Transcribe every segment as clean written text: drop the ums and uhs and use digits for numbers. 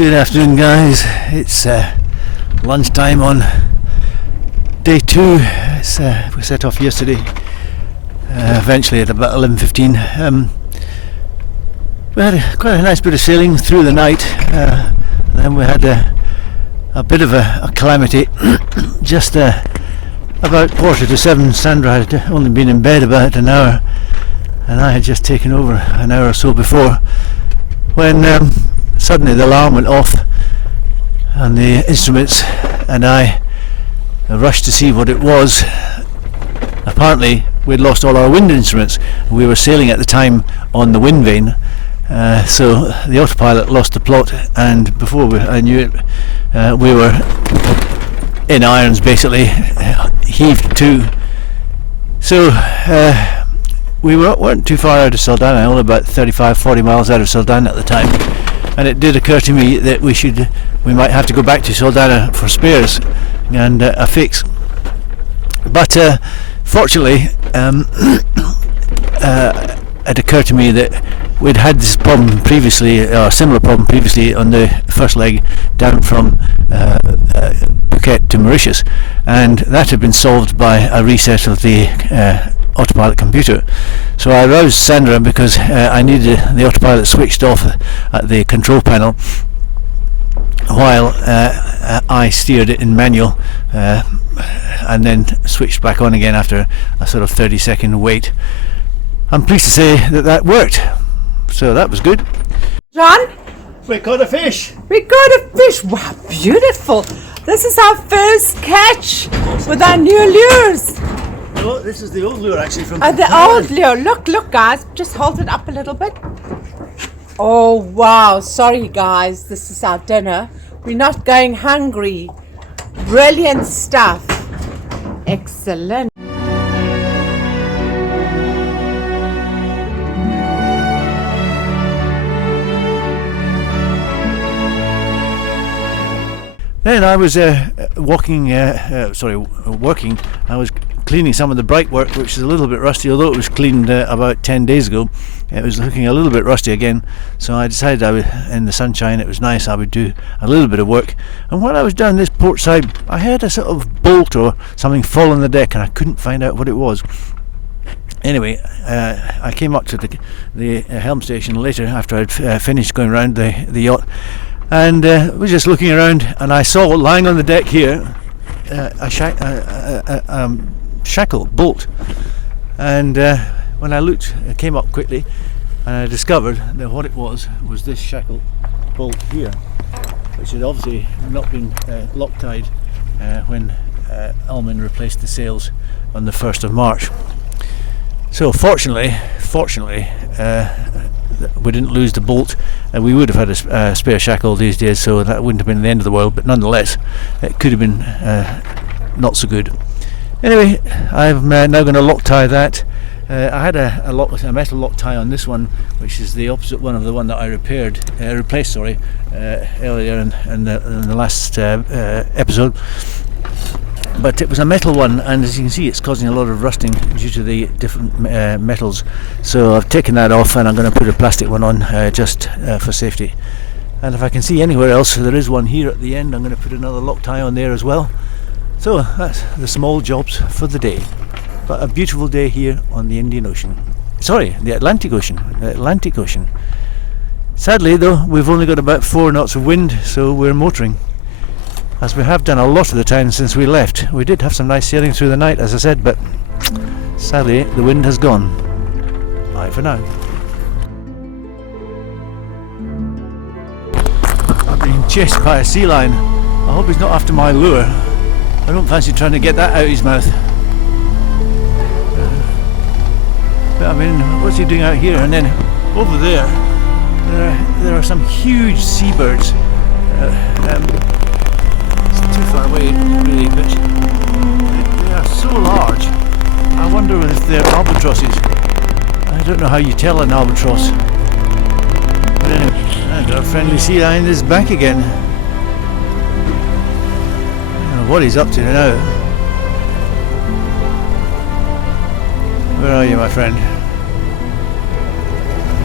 Good afternoon, guys. It's lunchtime on day 2. We set off yesterday, eventually at about 11:15. We had quite a nice bit of sailing through the night. Then we had a bit of a calamity. Just about 6:45. Sandra had only been in bed about an hour, and I had just taken over an hour or so before, when suddenly the alarm went off on the instruments, and I rushed to see what it was. Apparently we'd lost all our wind instruments. We were sailing at the time on the wind vane, so the autopilot lost the plot, and before I knew it, we were in irons, basically, heaved to. So we weren't too far out of Saldanha, only about 35-40 miles out of Saldanha at the time, and it did occur to me that we might have to go back to Saldanha for spares and a fix. But fortunately, it occurred to me that we'd had this problem previously, or a similar problem previously, on the first leg down from Phuket to Mauritius, and that had been solved by a reset of the autopilot computer. So I roused Sandra because I needed the autopilot switched off at the control panel while I steered it in manual, and then switched back on again after a sort of 30-second wait. I'm pleased to say that worked, so that was good. John? We caught a fish! We got a fish! Wow, beautiful! This is our first catch with our new lures. Oh, this is the old lure, actually, from The old lure. Look, guys. Just hold it up a little bit. Oh, wow. Sorry, guys. This is our dinner. We're not going hungry. Brilliant stuff. Excellent. Then I was working. I was cleaning some of the bright work, which is a little bit rusty, although it was cleaned about 10 days ago. It was looking a little bit rusty again, so I decided in the sunshine, it was nice, I would do a little bit of work. And while I was down this port side, I heard a sort of bolt or something fall on the deck, and I couldn't find out what it was. Anyway, I came up to the helm station later after I'd finished going around the yacht, and was just looking around, and I saw lying on the deck here a shackle bolt, and when I looked, I came up quickly and I discovered that what it was this shackle bolt here, which had obviously not been Loctite when Almin replaced the sails on the 1st of March. So fortunately we didn't lose the bolt, and we would have had a spare shackle these days, so that wouldn't have been the end of the world, but nonetheless it could have been not so good. Anyway, I'm now going to Loctite that. I had a metal Loctite on this one, which is the opposite one of the one that I replaced earlier in the last episode. But it was a metal one, and as you can see, it's causing a lot of rusting due to the different metals. So I've taken that off, and I'm going to put a plastic one on just for safety. And if I can see anywhere else, there is one here at the end. I'm going to put another Loctite on there as well. So that's the small jobs for the day. But a beautiful day here on the Indian Ocean. Sorry, the Atlantic Ocean. Sadly though, we've only got about 4 knots of wind, so we're motoring, as we have done a lot of the time since we left. We did have some nice sailing through the night, as I said, but sadly the wind has gone. Bye for now. I'm being chased by a sea lion. I hope he's not after my lure. I don't fancy trying to get that out of his mouth. But I mean, what's he doing out here? And then over there are some huge seabirds. It's too far away, really, but they are so large. I wonder if they're albatrosses. I don't know how you tell an albatross. But anyway, I've got a friendly sea lion is back again. I don't know what he's up to now. Where are you, my friend?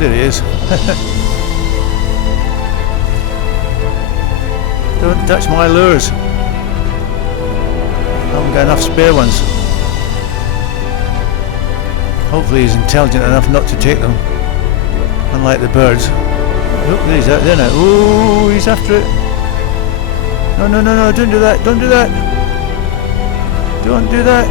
There he is. Don't touch my lures. I haven't got enough spare ones. Hopefully he's intelligent enough not to take them. Unlike the birds. Oh, he's out there now. Oh, he's after it. No, no, no, no, don't do that, don't do that. Don't do that.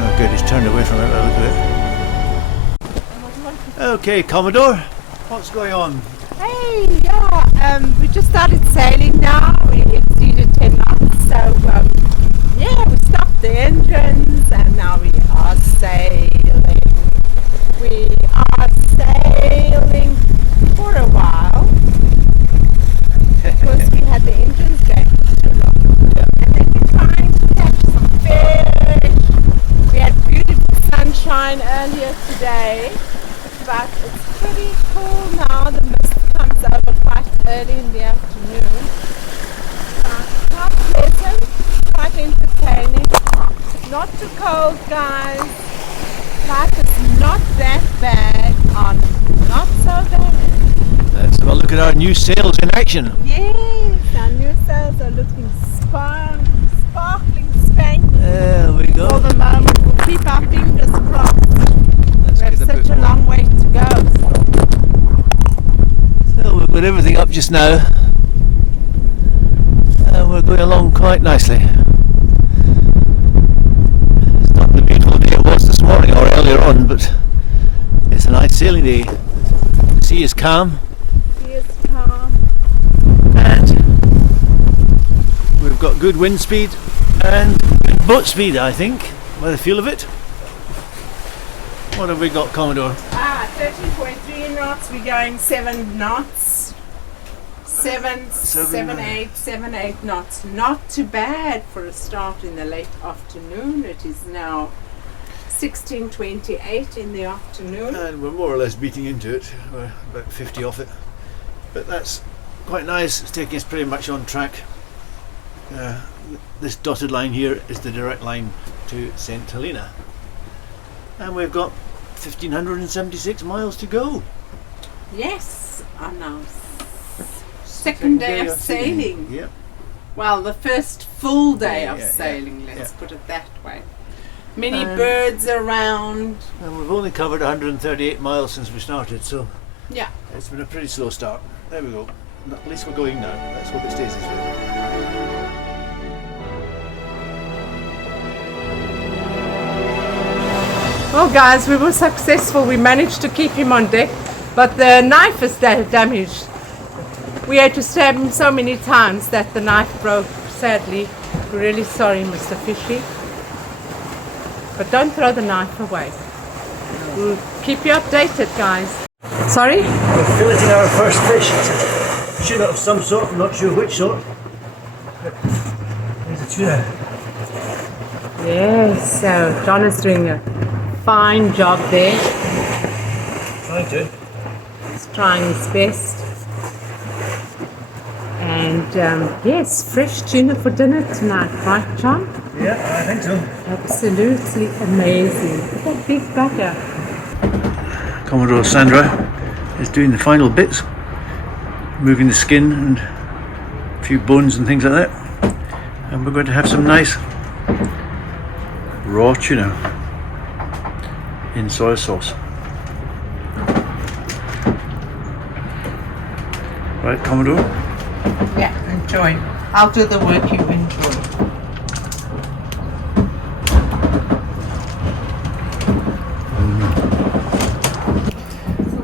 Oh good, he's turned away from it a little bit. Okay, Commodore, what's going on? Hey, yeah, we just started sailing now. We exceeded 10 knots, so yeah, we stopped the engines and now we are sailing. We are sailing for a while because we had the engines going for too long. And then we're trying to catch some fish. We had beautiful sunshine earlier today, but it's pretty cool now. The mist comes over quite early in the afternoon. Quite pleasant, quite entertaining. Not too cold, guys. Life is not that bad, not so bad. Let's have a look at our new sails in action. Yes, our new sails are looking sparkling, spanking. There we go. For the moment, we'll keep our fingers crossed. Let's We have get a such bit a more. long way to go. So we've got everything up just now. And we're going along quite nicely. It's not the beautiful day it was this morning or earlier on, but it's a nice sailing day. The sea is calm Sea is calm. and we've got good wind speed and good boat speed, I think, by the feel of it. What have we got, Commodore? 13.3 knots, we're going 7 knots. 7, 8 knots. Not too bad for a start in the late afternoon. It is now 16:28 in the afternoon. And we're more or less beating into it. We're about 50 off it. But that's quite nice. It's taking us pretty much on track. This dotted line here is the direct line to St. Helena. And we've got 1,576 miles to go. Yes, on our second day of sailing. Yep. Well, the first full day of Yeah, sailing, let's yeah. put it that way. Many birds around. And we've only covered 138 miles since we started, so Yeah. it's been a pretty slow start. There we go. At least we're going now. Let's hope it stays this way. Well, guys, we were successful. We managed to keep him on deck, but the knife is damaged. We had to stab him so many times that the knife broke, sadly. We're really sorry, Mr. Fishy. But don't throw the knife away. We'll keep you updated, guys. Sorry? We're filleting our first fish. It's a tuna of some sort, I'm not sure which sort. There's a tuna. Yes, so John is doing a fine job there. Trying to. He's trying his best. And yes, fresh tuna for dinner tonight, right, John? Yeah, I think so. Absolutely amazing. Look at that big butter. Commodore Sandra is doing the final bits, moving the skin and a few bones and things like that. And we're going to have some nice raw tuna in soy sauce. Right, Commodore? Yeah, enjoy. I'll do the work you enjoy.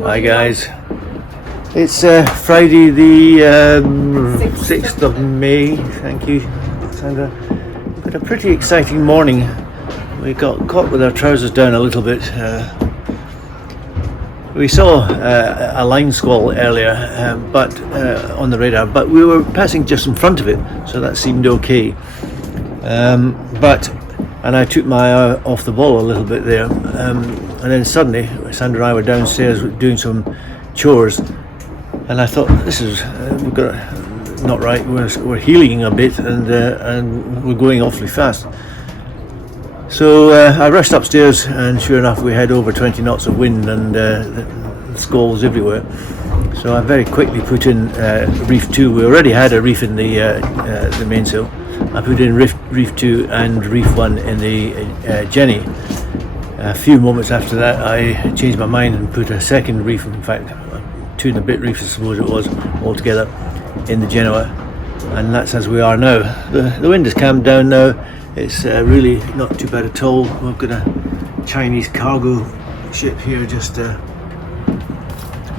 Hi guys, it's Friday the 6th of May, thank you Sandra. We've got a pretty exciting morning. We got caught with our trousers down a little bit. We saw a line squall earlier but on the radar, but we were passing just in front of it, so that seemed okay. And I took my eye off the ball a little bit there, and then suddenly Sandra and I were downstairs doing some chores, and I thought, this is we've got not right. We're heeling a bit, and we're going awfully fast. So I rushed upstairs, and sure enough, we had over 20 knots of wind and squalls everywhere. So I very quickly put in reef 2. We already had a reef in the mainsail. I put in reef 2 and reef 1 in the Jenny. A few moments after that I changed my mind and put a second reef, in fact 2 and a bit reef I suppose it was altogether, in the Genoa, and that's as we are now. The wind has calmed down now. It's really not too bad at all. We've got a Chinese cargo ship here just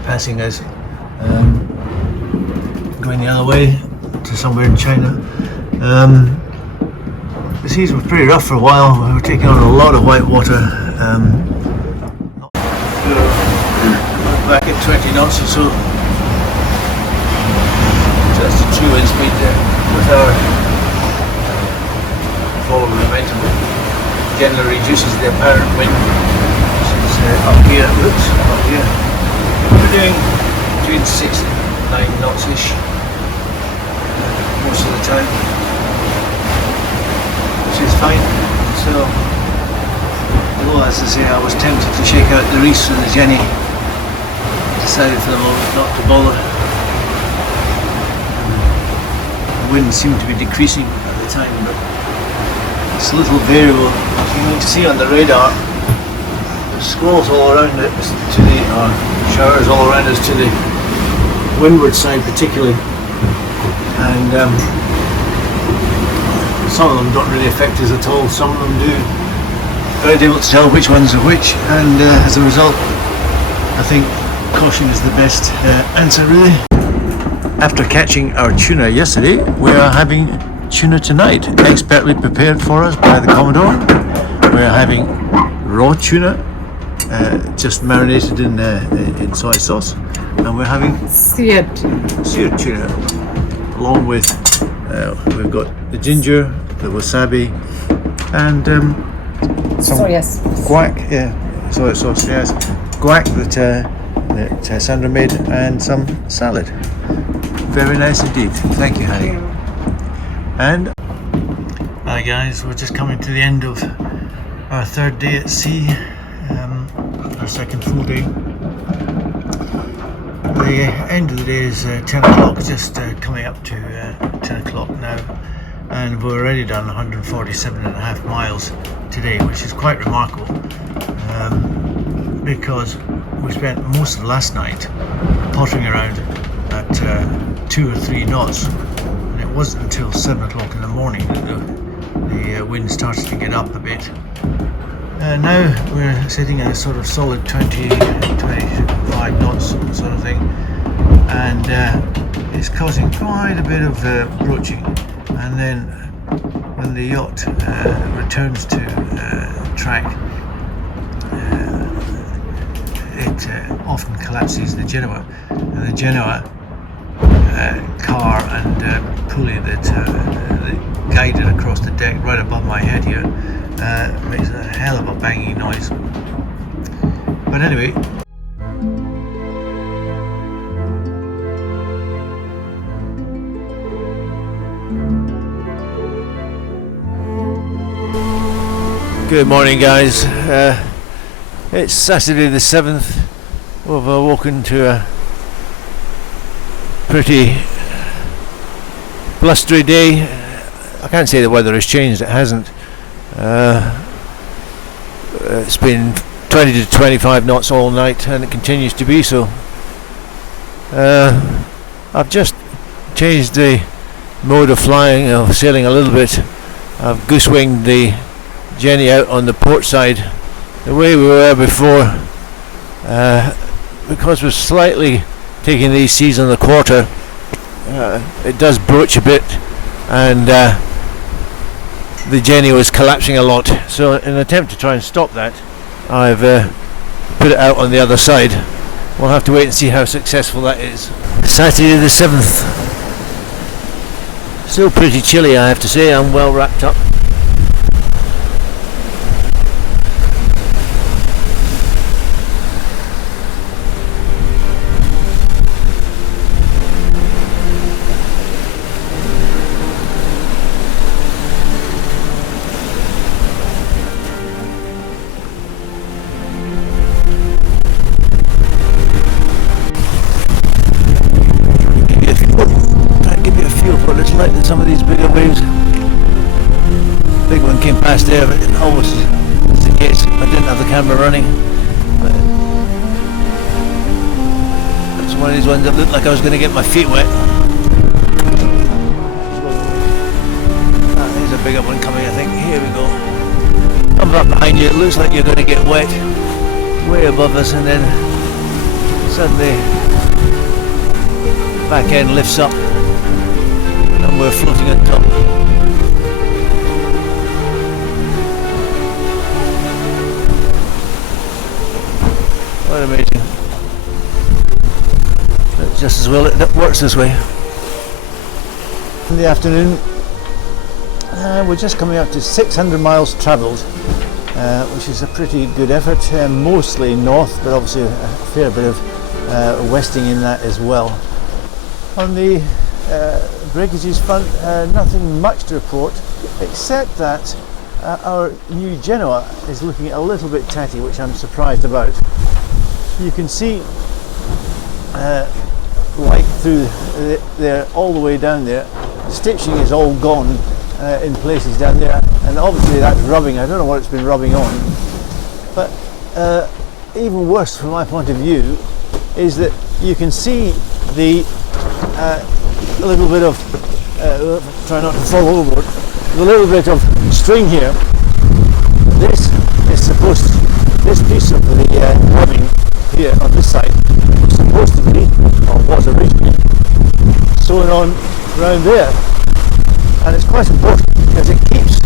passing us, going the other way to somewhere in China. The seas were pretty rough for a while. We were taking on a lot of white water. Back at 20 knots or so. That's the true wind speed there. With our forward momentum, generally reduces the apparent wind. Which is up here. Oops, up here. We're doing between 6 and 9 knots ish most of the time, which is fine. So, although as I say, I was tempted to shake out the reefs in the Jenny, decided for the moment not to bother. The wind seemed to be decreasing at the time, but it's a little variable. As you can see on the radar, there's squalls all around it, or showers all around us to the windward side particularly, and some of them don't really affect us at all, some of them do. Very difficult to tell which ones are which, and as a result I think caution is the best answer really. After catching our tuna yesterday, we are having tuna tonight, expertly prepared for us by the Commodore. We are having raw tuna, just marinated in soy sauce, and we're having seared tuna, along with we've got the ginger, the wasabi, and some guac, soy sauce, yes, guac that Sandra made, and some salad. Very nice indeed. Thank you, honey. And hi guys, we're just coming to the end of our third day at sea, our second full day. The end of the day is 10 o'clock, just coming up to 10 o'clock now, and we've already done 147.5 miles today, which is quite remarkable, because we spent most of last night pottering around at 2 or 3 knots, and it wasn't until 7 o'clock in the morning that the wind started to get up a bit. Now we're sitting at a sort of solid 20, 25 knots sort of thing, and it's causing quite a bit of broaching, and then when the yacht returns to track, it often collapses the Genoa, and the Genoa car and pulley that guided across the deck right above my head here makes a hell of a banging noise. But anyway, good morning guys. It's Saturday the 7th. We've awoken to a pretty blustery day. I can't say the weather has changed, it hasn't. It's been 20 to 25 knots all night, and it continues to be so. I've just changed the mode of flying, of sailing a little bit. I've goosewinged the Jenny out on the port side the way we were before, because we're slightly taking these seas on the quarter. It does broach a bit, and the Jenny was collapsing a lot, so in an attempt to try and stop that, I've put it out on the other side. We'll have to wait and see how successful that is. Saturday the 7th. Still pretty chilly, I have to say. I'm well wrapped up. some of these bigger waves. Big one came past there, but it almost was the case. I didn't have the camera running. But it was one of these ones that looked like I was going to get my feet wet. There's a bigger one coming, I think. Here we go. Comes up behind you, it looks like you're going to get wet way above us, and then suddenly the back end lifts up and we're floating on top. Quite amazing. But just as well it works this way. In the afternoon, we're just coming up to 600 miles travelled, which is a pretty good effort. Mostly north, but obviously a fair bit of westing in that as well. On the breakages front, nothing much to report, except that our new Genoa is looking a little bit tatty, which I'm surprised about. You can see light through there all the way down there. The stitching is all gone in places down there, and obviously that's rubbing. I don't know what it's been rubbing on, but even worse from my point of view is that you can see the a little bit of try not to fall overboard, the little bit of string here. This is supposed to, this piece of the rubbing here on this side was supposed to be, or was originally, sewn on around there, and it's quite important because it keeps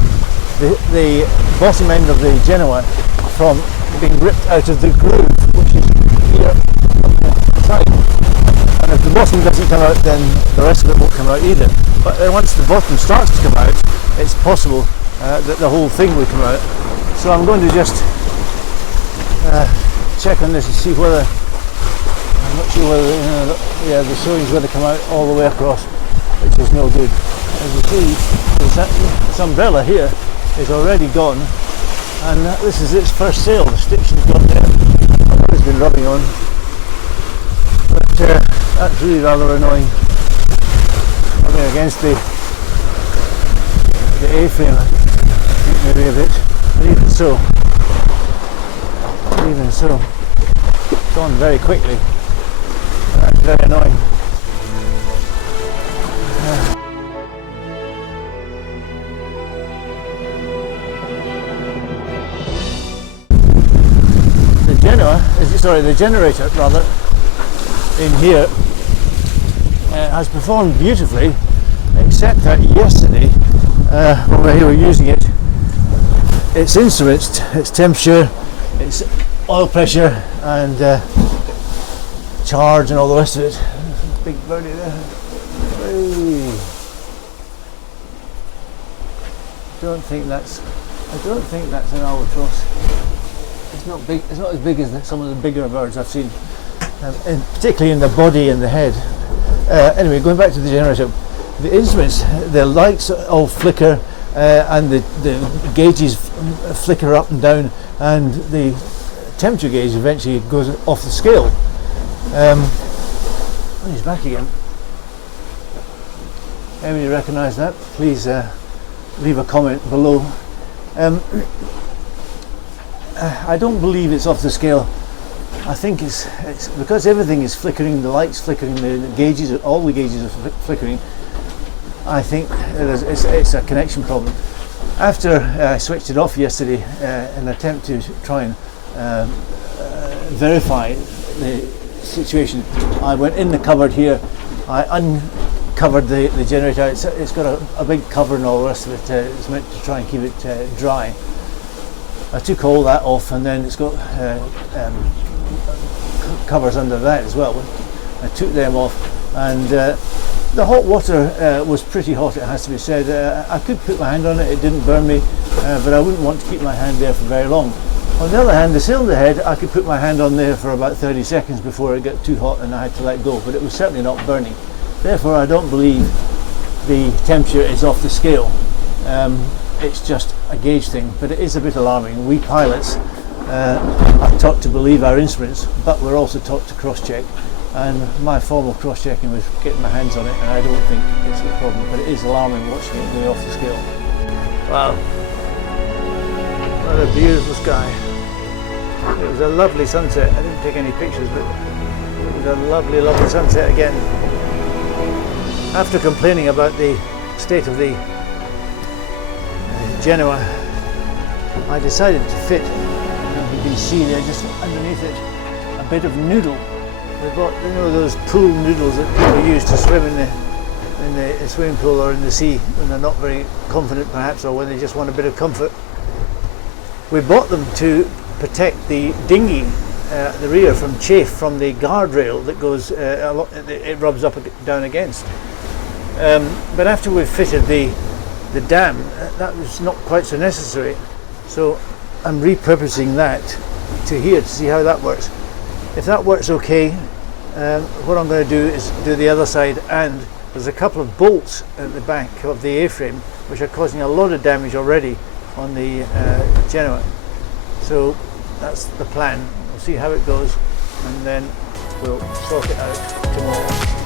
the bottom end of the Genoa from being ripped out of the groove, which is here on the side. And if the bottom doesn't come out, then the rest of it won't come out either. But then once the bottom starts to come out, it's possible that the whole thing will come out. So I'm going to just check on this and see whether, I'm not sure whether yeah, the sewing's going to come out all the way across, which is no good. As you see, this umbrella here is already gone, and this is its first sail. The stitching's gone there. It's been rubbing on, but that's really rather annoying. Rubbing against the A-frame, I think maybe a bit, but even so, it's gone very quickly. That's very annoying. The generator rather in here has performed beautifully, except that yesterday when we were using it, its instruments, its temperature, its oil pressure and charge and all the rest of it. Big birdie there. Hey. I don't think that's an albatross. It's not big. It's not as big as some of the bigger birds I've seen, and particularly in the body and the head. Anyway, going back to the generator, the instruments, the lights all flicker, and the gauges flicker up and down, and the temperature gauge eventually goes off the scale. He's back again. Anybody recognise that? Please leave a comment below. I don't believe it's off the scale. I think it's because everything is flickering, the lights flickering, the gauges, all the gauges are flickering. I think it's a connection problem. After I switched it off yesterday in an attempt to try and verify the situation, I went in the cupboard here, I uncovered the generator. It's got a big cover and all the rest of it. It's meant to try and keep it dry. I took all that off, and then it's got covers under that as well. I took them off, and the hot water was pretty hot, it has to be said. I could put my hand on it, it didn't burn me, but I wouldn't want to keep my hand there for very long. On the other hand, the cylinder head, I could put my hand on there for about 30 seconds before it got too hot and I had to let go, but it was certainly not burning. Therefore, I don't believe the temperature is off the scale. It's just a gauge thing, but it is a bit alarming. We pilots are taught to believe our instruments, but we're also taught to cross-check. and my formal cross-checking was getting my hands on it, and I don't think it's a problem, but it is alarming watching it go off the scale. Wow, what a beautiful sky. It was a lovely sunset. I didn't take any pictures, but it was a lovely, lovely sunset again. After complaining about the state of the Genoa, I decided to fit, you can see there just underneath it, a bit of noodle. We bought, you know, those pool noodles that people use to swim in the swimming pool or in the sea when they're not very confident perhaps, or when they just want a bit of comfort. We bought them to protect the dinghy at the rear from chafe from the guardrail that goes it rubs up down against. But after we've fitted the dam, that was not quite so necessary. So I'm repurposing that to here to see how that works. If that works okay, what I'm going to do is do the other side, and there's a couple of bolts at the back of the A-frame which are causing a lot of damage already on the Genoa. So that's the plan. We'll see how it goes, and then we'll sort it out tomorrow.